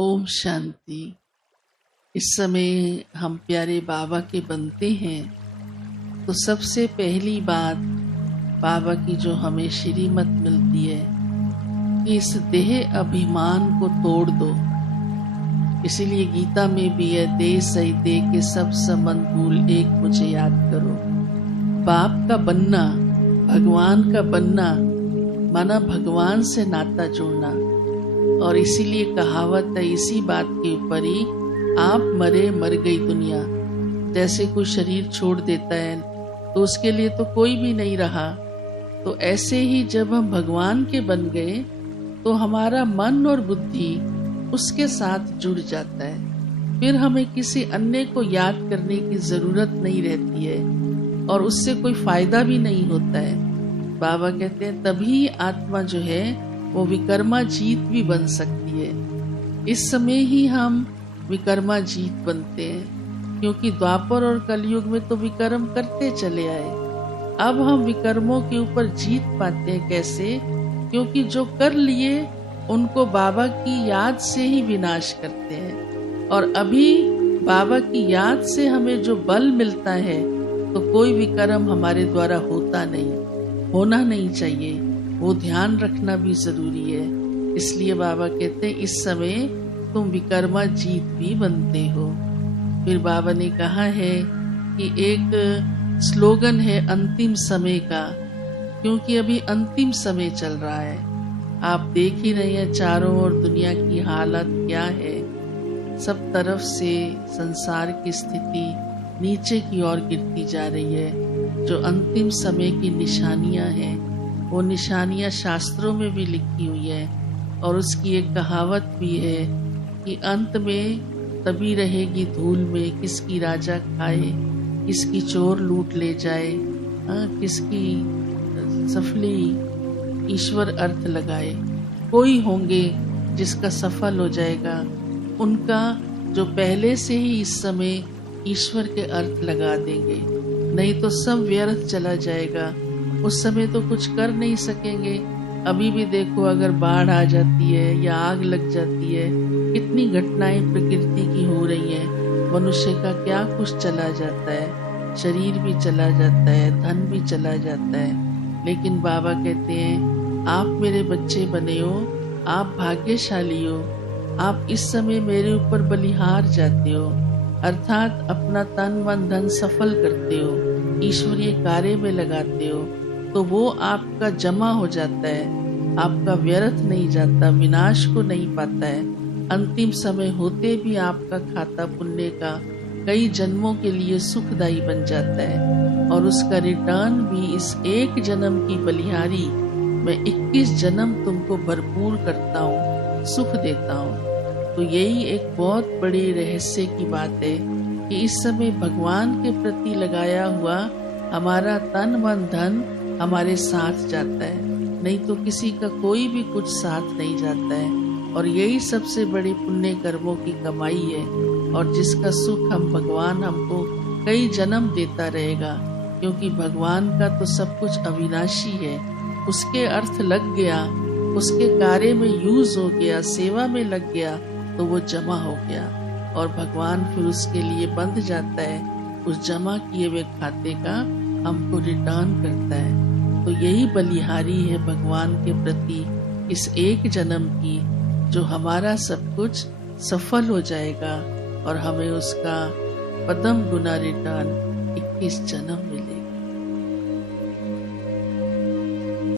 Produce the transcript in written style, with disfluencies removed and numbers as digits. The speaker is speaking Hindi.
ओम शांति। इस समय हम प्यारे बाबा के बनते हैं तो सबसे पहली बात बाबा की जो हमें श्रीमत मिलती है कि इस देह अभिमान को तोड़ दो। इसीलिए गीता में भी है, देह सही देह के सब संबंध भूल एक मुझे याद करो। बाप का बनना, भगवान का बनना माना भगवान से नाता जोड़ना। और इसीलिए कहावत है इसी बात के ऊपर ही, आप मरे मर गई दुनिया। जैसे कोई शरीर छोड़ देता है तो उसके लिए तो कोई भी नहीं रहा, तो ऐसे ही जब हम भगवान के बन गए तो हमारा मन और बुद्धि उसके साथ जुड़ जाता है। फिर हमें किसी अन्य को याद करने की जरूरत नहीं रहती है और उससे कोई फायदा भी नहीं होता है। बाबा कहते हैं तभी आत्मा जो है वो विकर्मा जीत भी बन सकती है। इस समय ही हम विकर्मा जीत बनते हैं, क्योंकि द्वापर और कलयुग में तो विकर्म करते चले आए। अब हम विकर्मों के ऊपर जीत पाते हैं कैसे? क्योंकि जो कर लिए उनको बाबा की याद से ही विनाश करते हैं। और अभी बाबा की याद से हमें जो बल मिलता है तो कोई विकर्म हमारे द्वारा होता नहीं, होना नहीं चाहिए। वो ध्यान रखना भी जरूरी है। इसलिए बाबा कहते हैं इस समय तुम विकर्मा जीत भी बनते हो। फिर बाबा ने कहा है कि एक स्लोगन है अंतिम समय का, क्योंकि अभी अंतिम समय चल रहा है। आप देख ही रहे हैं चारों ओर दुनिया की हालत क्या है। सब तरफ से संसार की स्थिति नीचे की ओर गिरती जा रही है। जो अंतिम समय की निशानियां हैं वो निशानियां शास्त्रों में भी लिखी हुई है। और उसकी एक कहावत भी है कि अंत में तभी रहेगी धूल में किसकी राजा खाए, किसकी चोर लूट ले जाए, किसकी सफली ईश्वर अर्थ लगाए। कोई होंगे जिसका सफल हो जाएगा, उनका जो पहले से ही इस समय ईश्वर के अर्थ लगा देंगे, नहीं तो सब व्यर्थ चला जाएगा। उस समय तो कुछ कर नहीं सकेंगे। अभी भी देखो, अगर बाढ़ आ जाती है या आग लग जाती है, कितनी घटनाएं प्रकृति की हो रही हैं। मनुष्य का क्या कुछ चला जाता है, शरीर भी चला जाता है, धन भी चला जाता है। लेकिन बाबा कहते हैं आप मेरे बच्चे बने हो, आप भाग्यशाली हो। आप इस समय मेरे ऊपर बलिहार जाते हो, अर्थात अपना तन मन धन सफल करते हो, ईश्वरीय कार्य में लगाते हो, तो वो आपका जमा हो जाता है, आपका व्यर्थ नहीं जाता, विनाश को नहीं पाता है। अंतिम समय होते भी आपका खाता पुण्य का कई जन्मों के लिए सुखदायी बन जाता है। और उसका रिटर्न भी इस एक जन्म की बलिहारी मैं 21 जन्म तुमको भरपूर करता हूँ, सुख देता हूँ। तो यही एक बहुत बड़ी रहस्य की बात है कि इस समय भगवान के प्रति लगाया हुआ हमारा तन मन धन हमारे साथ जाता है, नहीं तो किसी का कोई भी कुछ साथ नहीं जाता है। और यही सबसे बड़ी पुण्य कर्मों की कमाई है, और जिसका सुख हम भगवान हमको कई जन्म देता रहेगा। क्योंकि भगवान का तो सब कुछ अविनाशी है। उसके अर्थ लग गया, उसके कार्य में यूज हो गया, सेवा में लग गया, तो वो जमा हो गया और भगवान फिर उसके लिए बंध जाता है। उस जमा किए हुए खाते का हमको रिटर्न करता है। तो यही बलिहारी है भगवान के प्रति इस एक जन्म की, जो हमारा सब कुछ सफल हो जाएगा और हमें उसका पदम गुना रिटर्न 21 जन्म मिलेगा।